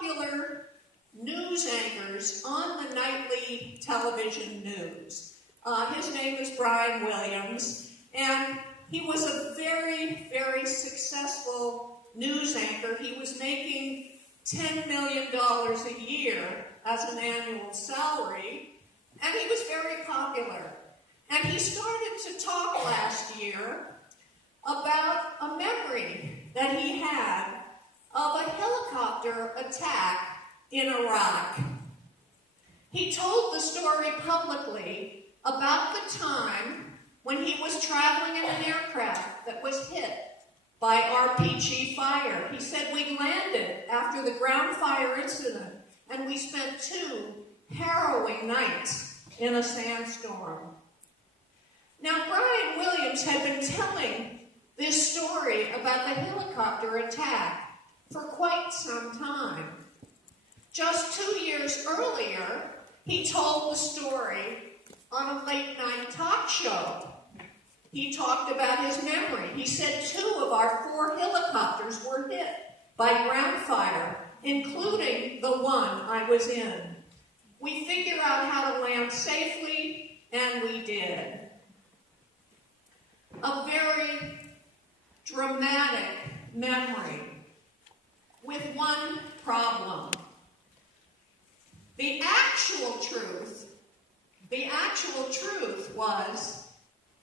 popular news anchors on the nightly television news. His name is Brian Williams, and he was a very, very successful news anchor. He was making $10 million a year as an annual salary, and he was very popular. And he started to talk last year about a memory that he had of a helicopter attack in Iraq. He told the story publicly about the time when he was traveling in an aircraft that was hit by RPG fire. He said, we landed after the ground fire incident, and we spent 2 harrowing nights in a sandstorm. Now, Brian Williams had been telling this story about the helicopter attack for quite some time. Just 2 years earlier, he told the story on a late-night talk show. He talked about his memory. He said 2 of our 4 helicopters were hit by ground fire, including the one I was in. We figured out how to land safely, and we did. A very dramatic memory with one problem. The actual truth was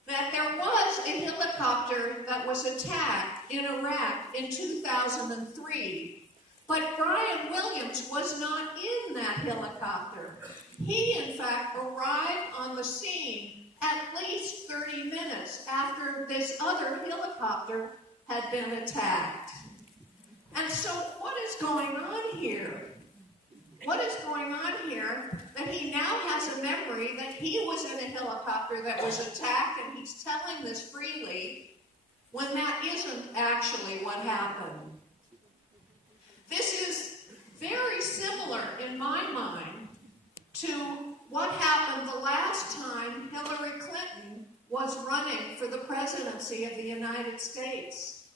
that there was a helicopter that was attacked in Iraq in 2003, but Brian Williams was not in that helicopter. He, in fact, arrived on the scene at least 30 minutes after this other helicopter had been attacked. And so what is going on here? What is going on here that he now has a memory that he was in a helicopter that was attacked, and he's telling this freely when that isn't actually what happened? This is very similar in my mind to what happened the last time Hillary Clinton was running for the presidency of the United States.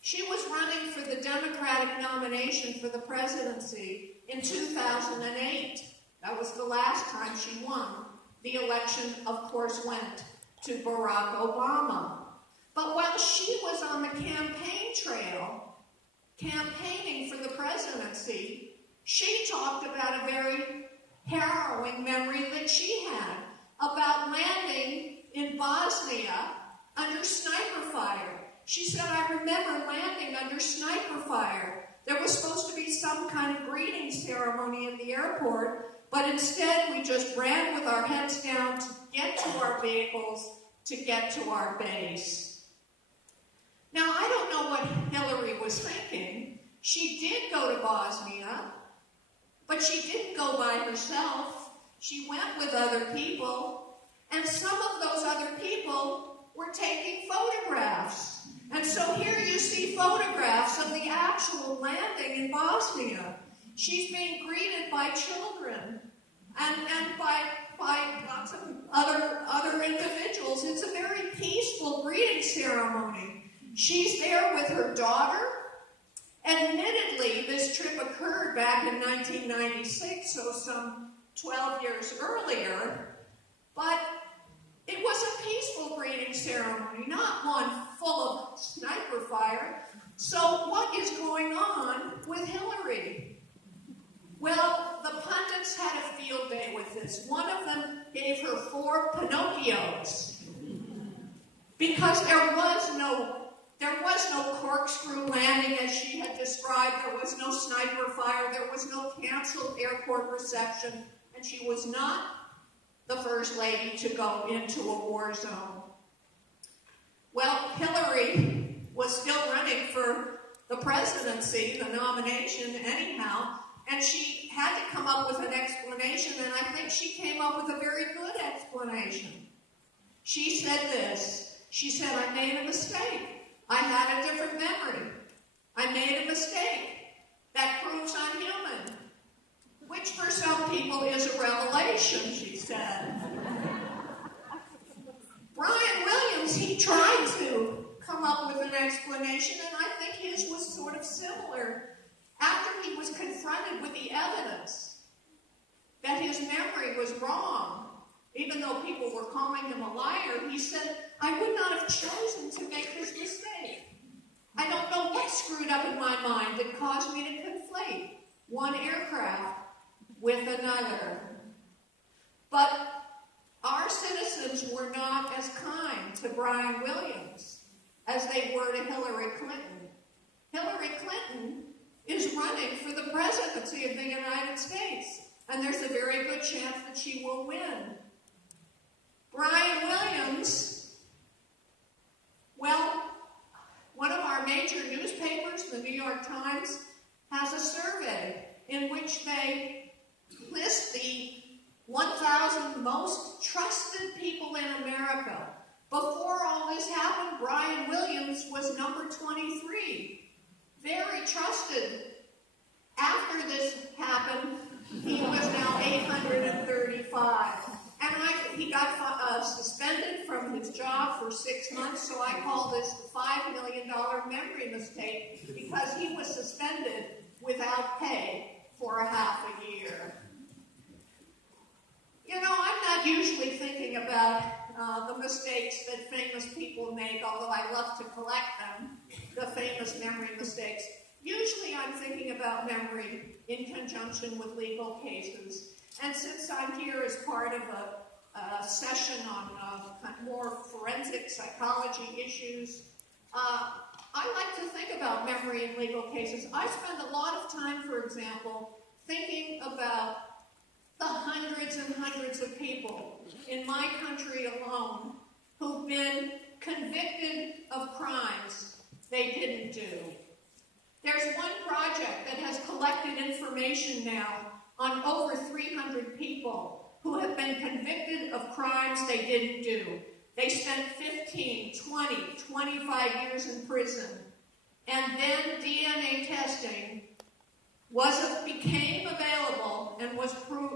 She was running for the Democratic nomination for the presidency in 2008. That was the last time she won. The election, of course, went to Barack Obama. But while she was on the campaign trail, campaigning for the presidency, she talked about a very harrowing memory that she had about landing in Bosnia under sniper fire. She said, I remember landing under sniper fire. There was supposed to be some kind of greeting ceremony at the airport, but instead we just ran with our heads down to get to our vehicles, to get to our base. Now, I don't know what Hillary was thinking. She did go to Bosnia, but she didn't go by herself. She went with other people, and some of those other people were taking photographs. And so here you see photographs of the actual landing in Bosnia. She's being greeted by children and by lots of other individuals. It's a very peaceful greeting ceremony. She's there with her daughter. Admittedly, this trip occurred back in 1996, so some 12 years earlier, but it was a peaceful greeting ceremony, not one full of sniper fire. So what is going on with Hillary? Well, the pundits had a field day with this. One of them gave her 4 Pinocchios because there was no corkscrew landing as she had described. There was no sniper fire. There was no canceled airport reception. And she was not the first lady to go into a war zone. Well, Hillary was still running for the presidency, the nomination anyhow, and she had to come up with an explanation, and I think she came up with a very good explanation. She said this. She said, I made a mistake. I had a different memory. I made a mistake. That proves I'm human. Which for some people is a revelation, she said. Brian Williams, he tried to come up with an explanation, and I think his was sort of similar. After he was confronted confronted with the evidence that his memory was wrong, even though people were calling him a liar, he said, I would not have chosen to make this mistake. I don't know what screwed up in my mind that caused me to conflate one aircraft with another. But our citizens were not as kind to Brian Williams as they were to Hillary Clinton. Hillary Clinton is running for the presidency of the United States, and there's a very good chance that she will win. Brian Williams, well, one of our major newspapers, the New York Times, has a survey in which they list the 1,000 most trusted people in America. Before all this happened, Brian Williams was number 23. Very trusted. After this happened, he was now 835. And he got suspended from his job for 6 months, so I call this the $5 million memory mistake, because he was suspended without pay for a half a year. You know, I'm not usually thinking about the mistakes that famous people make, although I love to collect them, the famous memory mistakes. Usually I'm thinking about memory in conjunction with legal cases. And since I'm here as part of a session on more forensic psychology issues, I like to think about memory in legal cases. I spend a lot of time, for example, thinking about the hundreds and hundreds of people in my country alone who've been convicted of crimes they didn't do. There's one project that has collected information now on over 300 people who have been convicted of crimes they didn't do. They spent 15, 20, 25 years in prison. And then DNA testing became available and was proof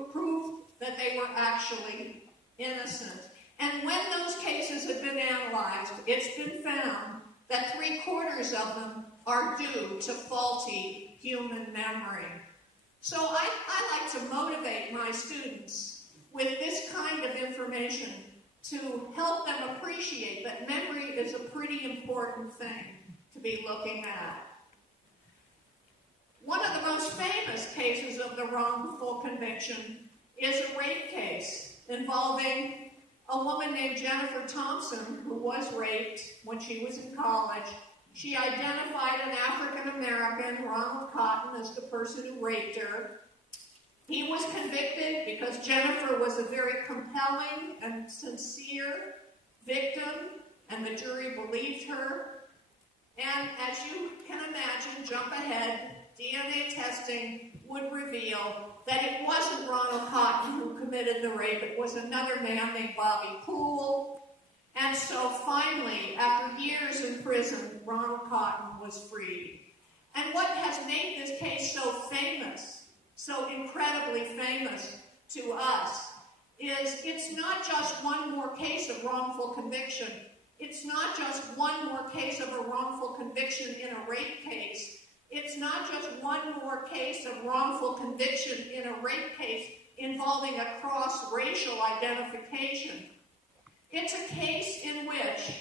that they were actually innocent. And when those cases have been analyzed, it's been found that 3/4 of them are due to faulty human memory. So I like to motivate my students with this kind of information to help them appreciate that memory is a pretty important thing to be looking at. One of the most famous cases of the wrongful conviction is a rape case involving a woman named Jennifer Thompson, who was raped when she was in college. She identified an African-American, Ronald Cotton, as the person who raped her. He was convicted because Jennifer was a very compelling and sincere victim, and the jury believed her. And as you can imagine, jump ahead, DNA testing would reveal that it wasn't Ronald Cotton who committed the rape. It was another man named Bobby Poole. And so finally, after years in prison, Ronald Cotton was freed. And what has made this case so famous, so incredibly famous to us, is it's not just one more case of wrongful conviction. It's not just one more case of a wrongful conviction in a rape case. It's not just one more case of wrongful conviction in a rape case involving a cross-racial identification. It's a case in which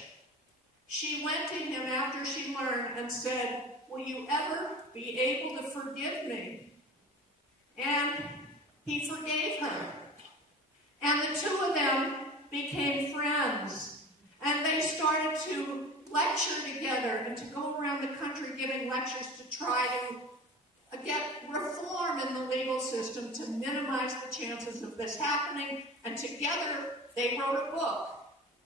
she went to him after she learned and said, "Will you ever be able to forgive me?" And he forgave her. And the two of them became friends. And they started to lecture together and to go around the country giving lectures to try to get reform in the legal system to minimize the chances of this happening. And together they wrote a book.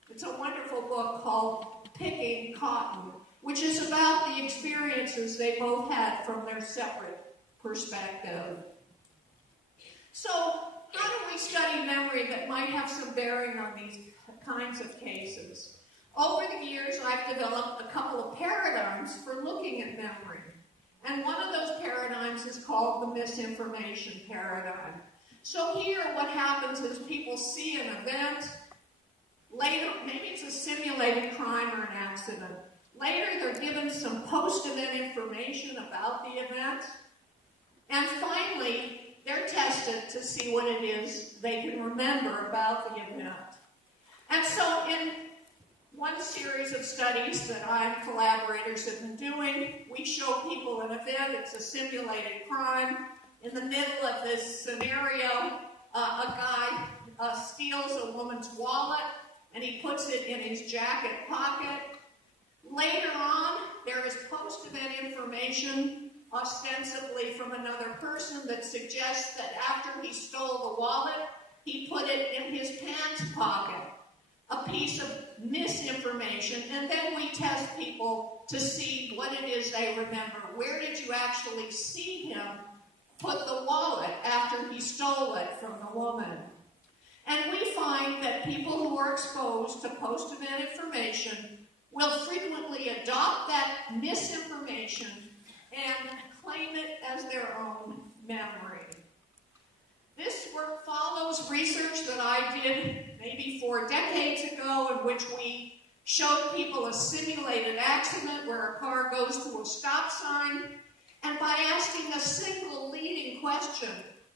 It's a wonderful book called Picking Cotton, which is about the experiences they both had from their separate perspective. So, how do we study memory that might have some bearing on these kinds of cases? Over the years, I've developed a couple of paradigms for looking at memory. And one of those paradigms is called the misinformation paradigm. So here, what happens is people see an event. Later, maybe it's a simulated crime or an accident. Later, they're given some post-event information about the event. And finally, test it to see what it is they can remember about the event. And so in one series of studies that I and collaborators have been doing, we show people an event. It's a simulated crime. In the middle of this scenario, a guy steals a woman's wallet, and he puts it in his jacket pocket. Later on, there is post-event information, ostensibly from another person, that suggests that after he stole the wallet, he put it in his pants pocket. A piece of misinformation, and then we test people to see what it is they remember. Where did you actually see him put the wallet after he stole it from the woman? And we find that people who are exposed to post-event information will frequently adopt that misinformation and claim it as their own memory. This work follows research that I did maybe 4 decades ago, in which we showed people a simulated accident where a car goes to a stop sign, and by asking a single leading question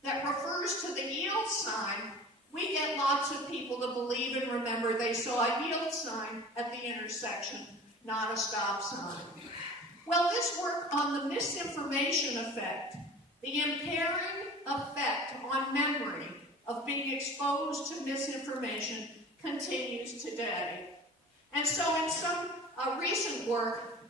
that refers to the yield sign, we get lots of people to believe and remember they saw a yield sign at the intersection, not a stop sign. Well, this work on the misinformation effect, the impairing effect on memory of being exposed to misinformation, continues today. And so in some recent work,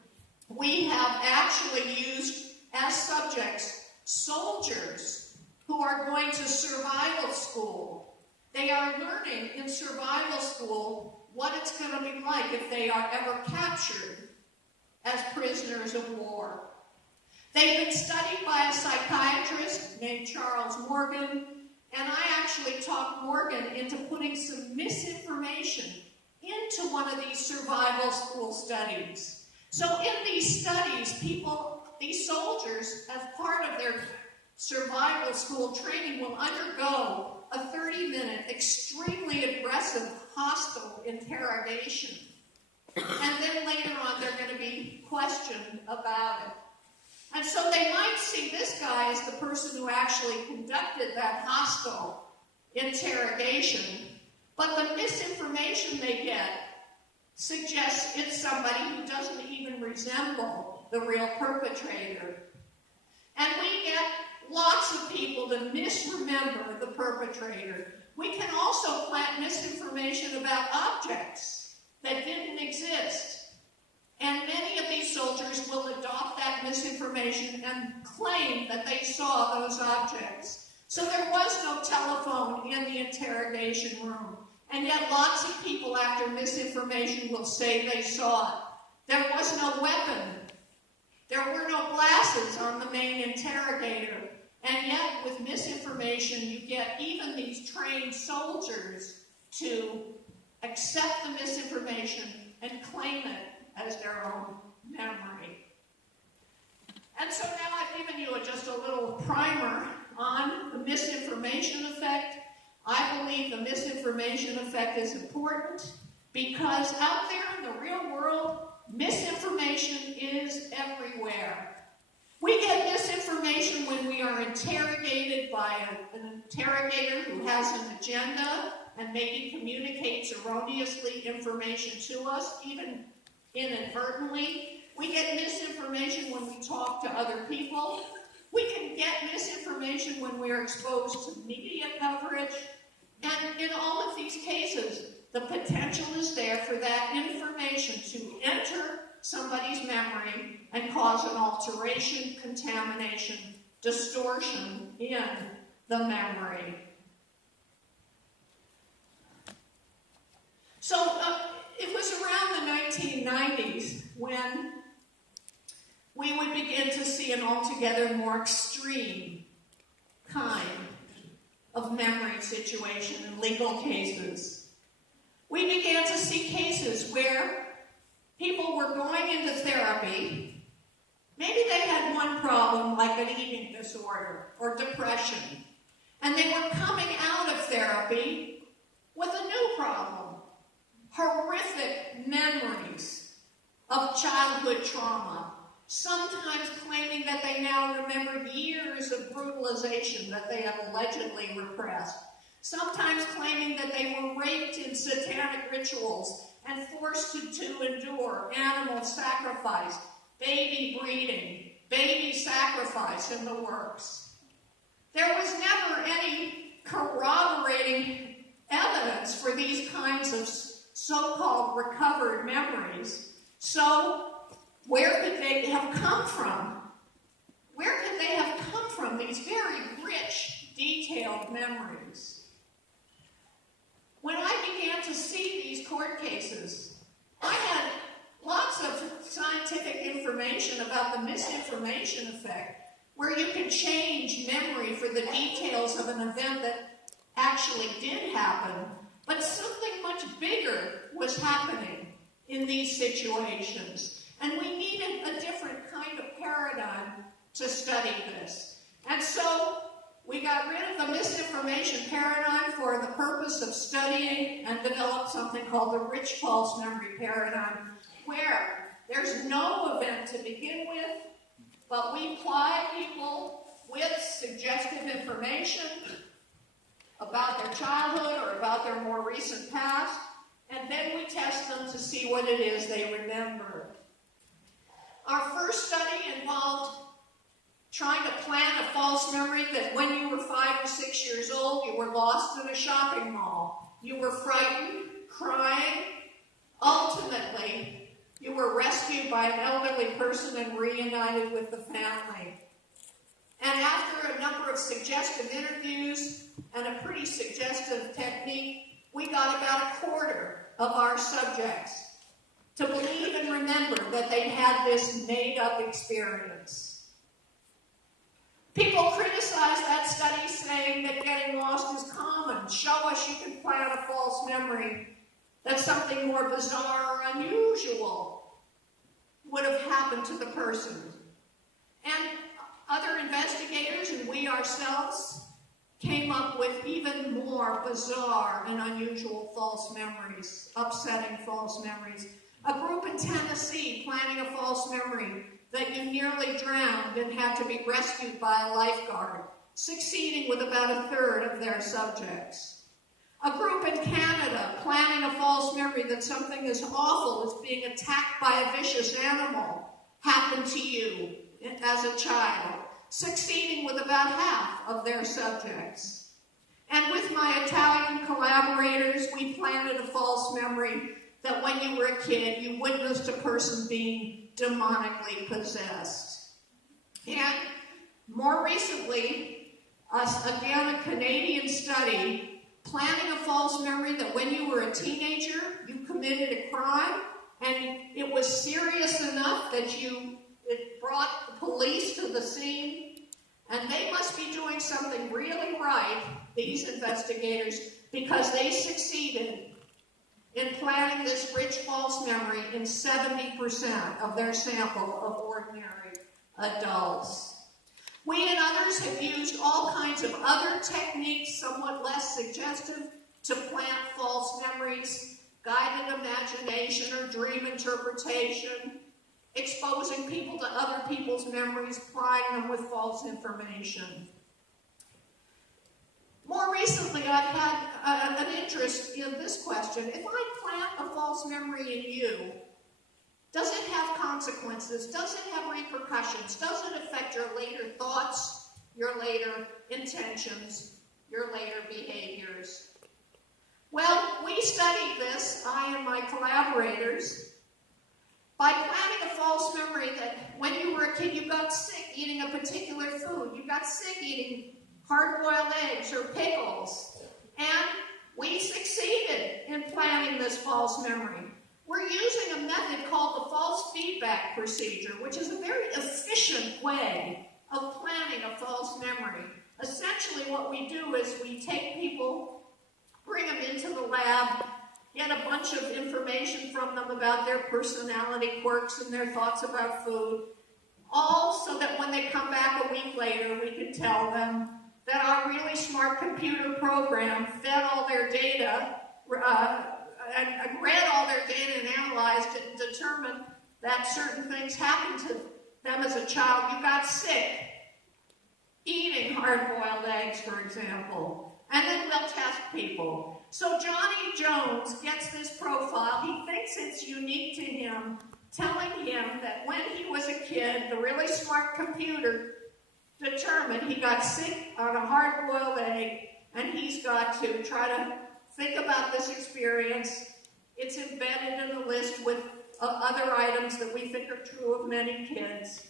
we have actually used as subjects soldiers who are going to survival school. They are learning in survival school what it's going to be like if they are ever captured as prisoners of war. They've been studied by a psychiatrist named Charles Morgan, and I actually talked Morgan into putting some misinformation into one of these survival school studies. So in these studies, these soldiers, as part of their survival school training, will undergo a 30-minute, extremely aggressive, hostile interrogation. And then later on, they're going to be questioned about it. And so they might see this guy as the person who actually conducted that hostile interrogation, but the misinformation they get suggests it's somebody who doesn't even resemble the real perpetrator. And we get lots of people to misremember the perpetrator. We can also plant misinformation about objects that didn't exist. And many of these soldiers will adopt that misinformation and claim that they saw those objects. So there was no telephone in the interrogation room. And yet lots of people after misinformation will say they saw it. There was no weapon. There were no glasses on the main interrogator. And yet with misinformation, you get even these trained soldiers to accept the misinformation and claim it as their own memory. And so now I've given you just a little primer on the misinformation effect. I believe the misinformation effect is important because out there in the real world, misinformation is everywhere. We get misinformation when we are interrogated by an interrogator who has an agenda and maybe communicates erroneously information to us, even inadvertently. We get misinformation when we talk to other people. We can get misinformation when we're exposed to media coverage. And in all of these cases, the potential is there for that information to enter somebody's memory and cause an alteration, contamination, distortion in the memory. So it was around the 1990s when we would begin to see an altogether more extreme kind of memory situation in legal cases. We began to see cases where people were going into therapy. Maybe they had one problem, like an eating disorder or depression, and they were coming out of therapy with a new problem. Horrific memories of childhood trauma, sometimes claiming that they now remember years of brutalization that they have allegedly repressed, sometimes claiming that they were raped in satanic rituals and forced to endure animal sacrifice, baby breeding, baby sacrifice in the works. There was never any corroborating evidence for these kinds of so-called recovered memories. So, where could they have come from? Where could they have come from, these very rich, detailed memories? When I began to see these court cases, I had lots of scientific information about the misinformation effect, where you can change memory for the details of an event that actually did happen, but something much bigger was happening in these situations. And we needed a different kind of paradigm to study this. And so we got rid of the misinformation paradigm for the purpose of studying and developed something called the rich false memory paradigm, where there's no event to begin with, but we ply people with suggestive information about their childhood or about their more recent past, and then we test them to see what it is they remember. Our first study involved trying to plant a false memory that when you were 5 or 6 years old, you were lost in a shopping mall. You were frightened, crying. Ultimately, you were rescued by an elderly person and reunited with the family. And after a number of suggestive interviews and a pretty suggestive technique, we got about a quarter of our subjects to believe and remember that they had this made-up experience. People criticized that study, saying that getting lost is common. Show us you can plant a false memory that something more bizarre or unusual would have happened to the person. And other investigators and we ourselves came up with even more bizarre and unusual false memories, upsetting false memories. A group in Tennessee planning a false memory that you nearly drowned and had to be rescued by a lifeguard, succeeding with about a third of their subjects. A group in Canada planning a false memory that something as awful as being attacked by a vicious animal happened to you as a child, succeeding with about half of their subjects. And with my Italian collaborators, we planted a false memory that when you were a kid, you witnessed a person being demonically possessed. And more recently, again, a Canadian study planning a false memory that when you were a teenager, you committed a crime, and it was serious enough that it brought the police to the scene, and they must be doing something really right, these investigators, because they succeeded in planting this rich false memory in 70% of their sample of ordinary adults. We and others have used all kinds of other techniques, somewhat less suggestive, to plant false memories, guided imagination or dream interpretation, exposing people to other people's memories, plying them with false information. More recently, I've had an interest in this question. If I plant a false memory in you, does it have consequences? Does it have repercussions? Does it affect your later thoughts, your later intentions, your later behaviors? Well, we studied this, I and my collaborators, by planting a false memory that when you were a kid, you got sick eating a particular food. You got sick eating hard-boiled eggs or pickles. And we succeeded in planting this false memory. We're using a method called the false feedback procedure, which is a very efficient way of planning a false memory. Essentially, what we do is we take people, bring them into the lab, get a bunch of information from them about their personality quirks and their thoughts about food, all so that when they come back a week later, we can tell them that our really smart computer program fed all their data, and read all their data and analyzed it and determined that certain things happened them as a child, you got sick eating hard-boiled eggs, for example. And then we'll test people. So Johnny Jones gets this profile. He thinks it's unique to him, telling him that when he was a kid, the really smart computer determined he got sick on a hard-boiled egg, and he's got to try to think about this experience. It's embedded in the list with other items that we think are true of many kids.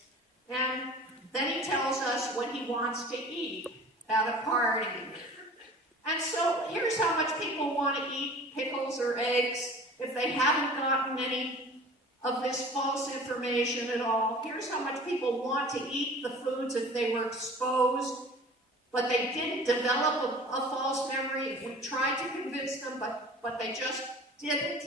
And then he tells us what he wants to eat at a party. And so here's how much people want to eat pickles or eggs if they haven't gotten any of this false information at all. Here's how much people want to eat the foods if they were exposed, but they didn't develop a false memory. We tried to convince them, but they just didn't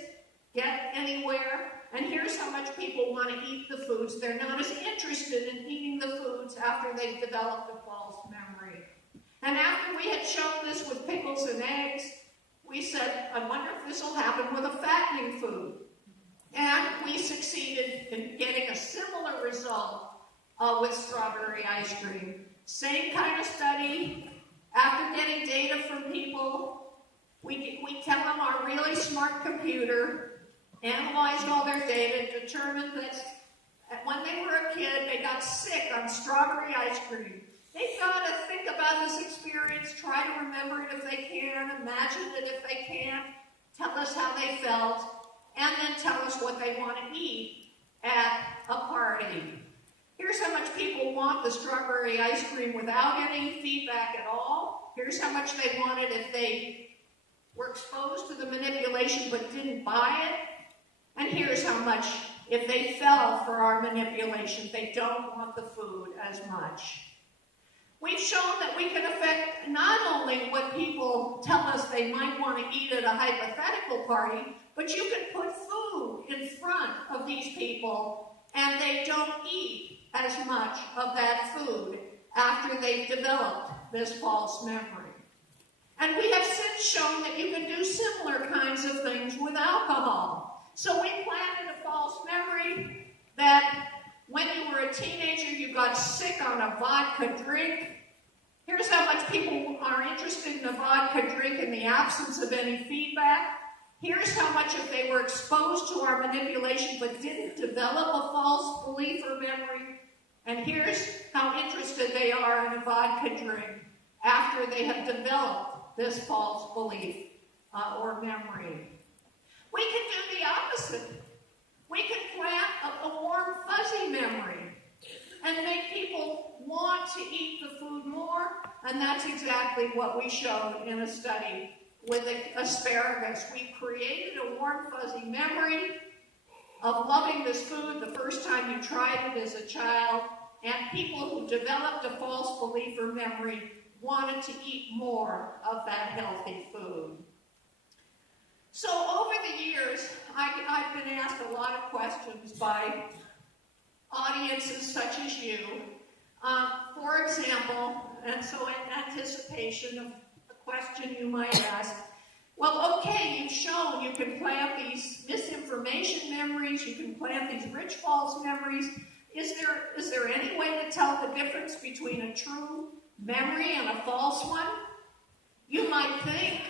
get anywhere. And here's how much people want to eat the foods. They're not as interested in eating the foods after they've developed a false memory. And after we had shown this with pickles and eggs, we said, I wonder if this will happen with a fattening food. And we succeeded in getting a similar result with strawberry ice cream. Same kind of study. After getting data from people, we tell them our really smart computer analyzed all their data, determined that when they were a kid, they got sick on strawberry ice cream. They've got to think about this experience, try to remember it if they can, imagine it if they can't, tell us how they felt, and then tell us what they want to eat at a party. Here's how much people want the strawberry ice cream without any feedback at all. Here's how much they want it if they were exposed to the manipulation but didn't buy it. And here's how much if they fell for our manipulation. They don't want the food as much. We've shown that we can affect not only what people tell us they might want to eat at a hypothetical party, but you can put food in front of these people and they don't eat as much of that food after they've developed this false memory. And we have since shown that you can do similar kinds of things with alcohol. So we planted a false memory that when you were a teenager, you got sick on a vodka drink. Here's how much people are interested in a vodka drink in the absence of any feedback. Here's how much if they were exposed to our manipulation but didn't develop a false belief or memory. And here's how interested they are in a vodka drink after they have developed this false belief or memory. We can do the opposite. We can plant a warm, fuzzy memory and make people want to eat the food more, and that's exactly what we showed in a study with asparagus. We created a warm, fuzzy memory of loving this food the first time you tried it as a child, and people who developed a false belief or memory wanted to eat more of that healthy food. So over the years, I've been asked a lot of questions by audiences such as you. For example, and so in anticipation of a question you might ask, well, okay, you've shown you can plant these misinformation memories, you can plant these rich false memories. Is there any way to tell the difference between a true memory and a false one? You might think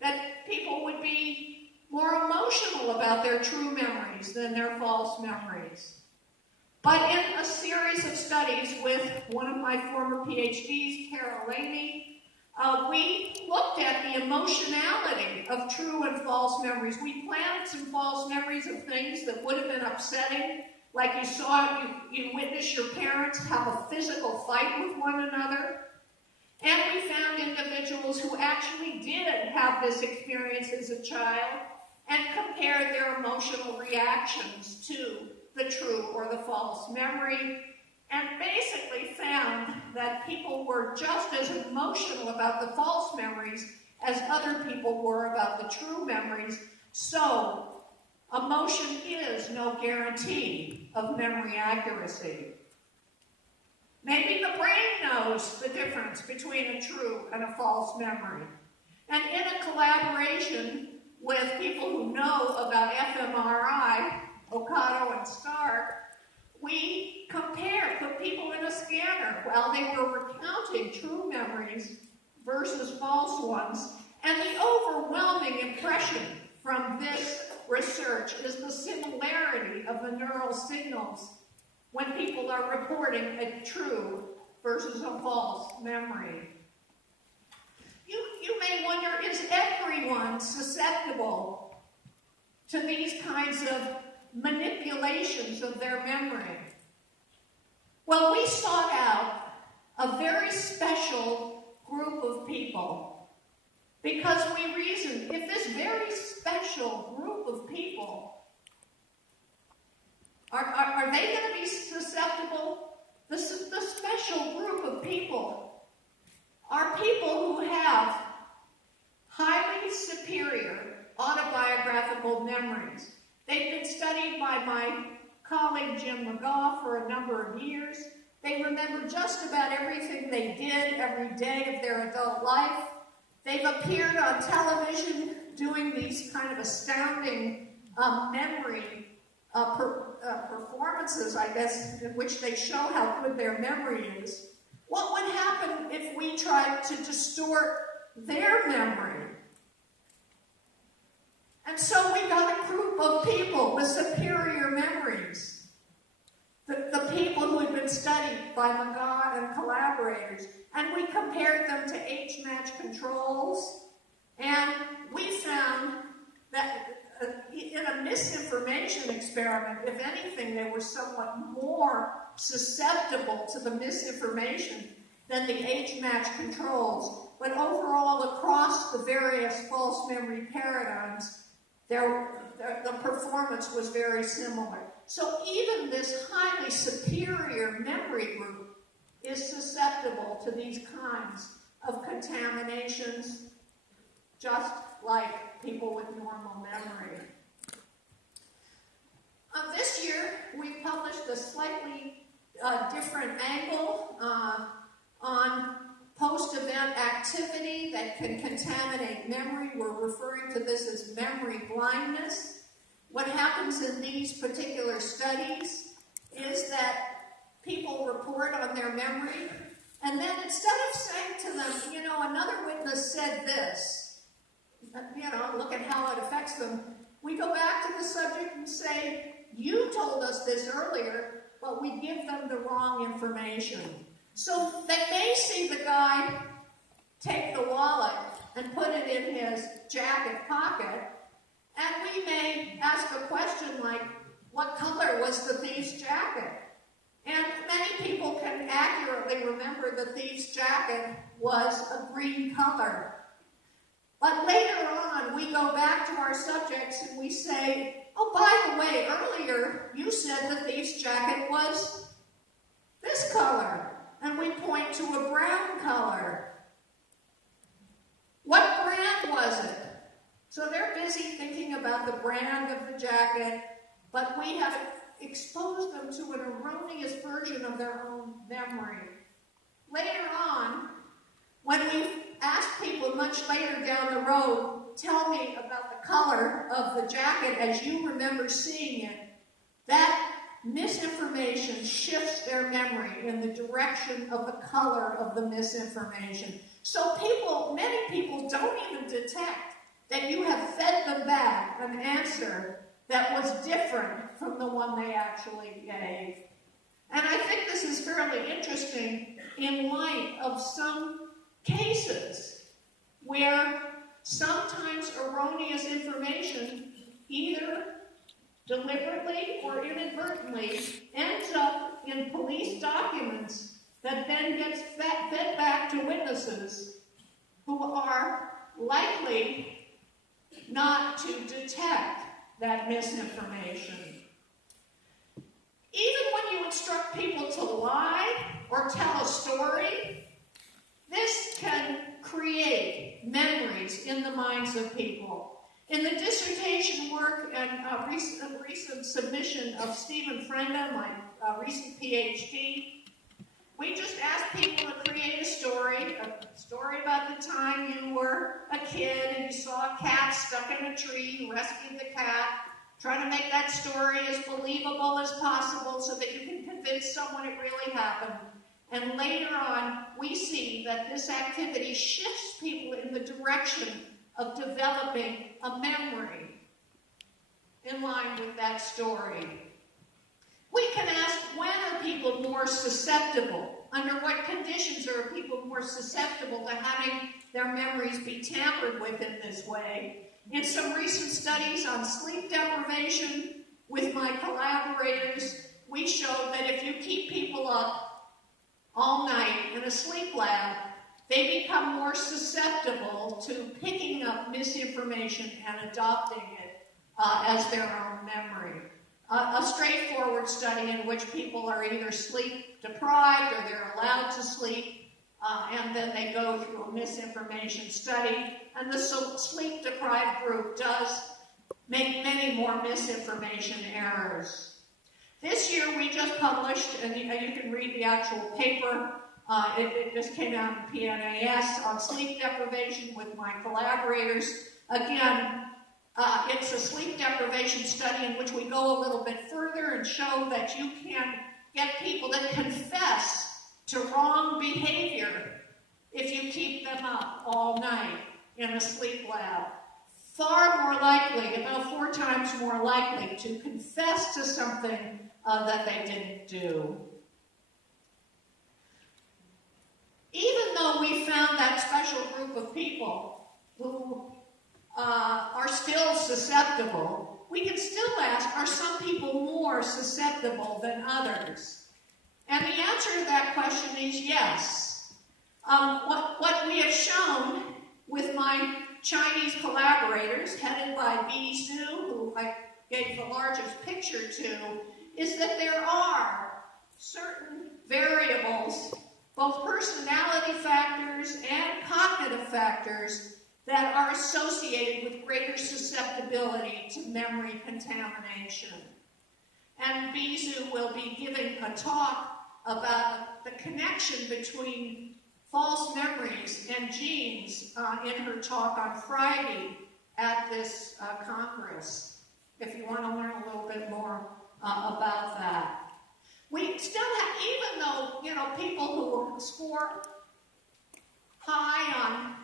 that people would be more emotional about their true memories than their false memories. But in a series of studies with one of my former PhDs, Carol Amy, we looked at the emotionality of true and false memories. We planted some false memories of things that would have been upsetting, like you witnessed your parents have a physical fight with one another. And we found individuals who actually did have this experience as a child and compared their emotional reactions to the true or the false memory, and basically found that people were just as emotional about the false memories as other people were about the true memories. So, emotion is no guarantee of memory accuracy. Maybe the brain knows the difference between a true and a false memory. And in a collaboration with people who know about fMRI, Ocado and Stark, we put people in a scanner while they were recounting true memories versus false ones. And the overwhelming impression from this research is the similarity of the neural signals when people are reporting a true versus a false memory. You may wonder, is everyone susceptible to these kinds of manipulations of their memory? Well, we sought out a very special group of people because we reasoned if this very special group of people, are they going to be susceptible? The special group of people are people who have highly superior autobiographical memories. They've been studied by my colleague Jim McGaugh for a number of years. They remember just about everything they did every day of their adult life. They've appeared on television doing these kind of astounding memory performances, I guess, in which they show how good their memory is. What would happen if we tried to distort their memory? And so we got a group of people with superior memories. The people who had been studied by McGaugh and collaborators. And we compared them to age-matched controls. And we found that in a misinformation experiment, if anything, they were somewhat more susceptible to the misinformation than the age-matched controls. But overall, across the various false memory paradigms, the performance was very similar. So even this highly superior memory group is susceptible to these kinds of contaminations, just like people with normal memory. This year, we published a slightly different angle on post-event activity that can contaminate memory. We're referring to this as memory blindness. What happens in these particular studies is that people report on their memory, and then instead of saying to them, another witness said this, look at how it affects them, we go back to the subject and say, you told us this earlier, but we give them the wrong information. So they may see the guy take the wallet and put it in his jacket pocket, and we may ask a question like, what color was the thief's jacket? And many people can accurately remember the thief's jacket was a green color. But later on, we go back to our subjects and we say, oh, by the way, earlier you said the thief's jacket was this color. And we point to a brown color. What brand was it? So they're busy thinking about the brand of the jacket, but we have exposed them to an erroneous version of their own memory. Later on, when we ask people much later down the road, tell me about the color of the jacket as you remember seeing it, that misinformation shifts their memory in the direction of the color of the misinformation. So many people don't even detect that you have fed them back an answer that was different from the one they actually gave. And I think this is fairly interesting in light of some cases where sometimes erroneous information either deliberately or inadvertently ends up in police documents that then gets fed back to witnesses who are likely not to detect that misinformation. Even when you instruct people to lie or tell a story, this can create memories in the minds of people. In the dissertation work and recent submission of Stephen Frenda, my recent PhD, we just asked people to create a story about the time you were a kid and you saw a cat stuck in a tree, you rescued the cat, Try to make that story as believable as possible so that you can convince someone it really happened. And later on, we see that this activity shifts people in the direction of developing a memory in line with that story. We can ask, when are people more susceptible? Under what conditions are people more susceptible to having their memories be tampered with in this way? In some recent studies on sleep deprivation with my collaborators, we showed that if you keep people up all night in a sleep lab, they become more susceptible to picking up misinformation and adopting it as their own memory. A straightforward study in which people are either sleep deprived or they're allowed to sleep, and then they go through a misinformation study, and the sleep deprived group does make many more misinformation errors. This year we just published, and you can read the actual paper, it just came out in PNAS on sleep deprivation with my collaborators. Again, it's a sleep deprivation study in which we go a little bit further and show that you can get people to confess to wrong behavior if you keep them up all night in a sleep lab. Far more likely, about 4 times more likely, to confess to something that they didn't do. Even though we found that special group of people who are still susceptible, we can still ask, are some people more susceptible than others? And the answer to that question is yes. What we have shown with my Chinese collaborators, headed by Bi Zhu, who I gave the largest picture to, is that there are certain variables, both personality factors and cognitive factors, that are associated with greater susceptibility to memory contamination. And Bi Zhu will be giving a talk about the connection between false memories and genes in her talk on Friday at this Congress, if you want to learn a little bit more about that. We still have, even though, people who score high on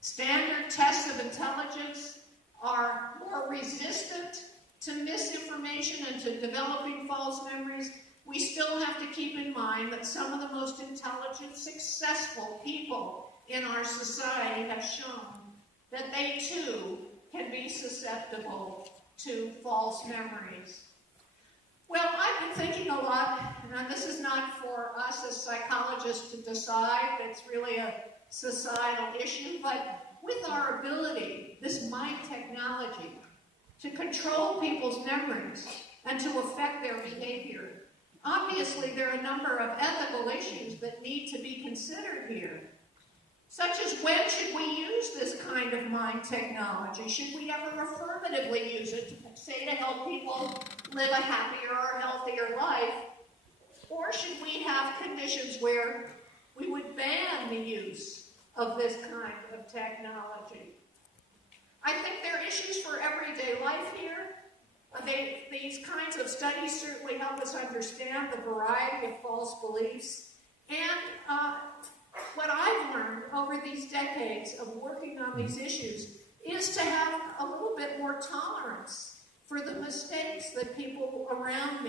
standard tests of intelligence are more resistant to misinformation and to developing false memories, we still have to keep in mind that some of the most intelligent, successful people in our society have shown that they too can be susceptible to false memories. Well, I've been thinking a lot, and this is not for us as psychologists to decide, it's really a societal issue, but with our ability, this mind technology, to control people's memories and to affect their behavior, obviously there are a number of ethical issues that need to be considered here, such as when should we use this kind of mind technology? Should we ever affirmatively use it, say to help people live a happier or healthier life? Or should we have conditions where we would ban the use of this kind of technology? I think there are issues for everyday life here. These kinds of studies certainly help us understand the variety of false beliefs. And what I've learned over these decades of working on these issues is to have a little bit more tolerance for the mistakes that people around me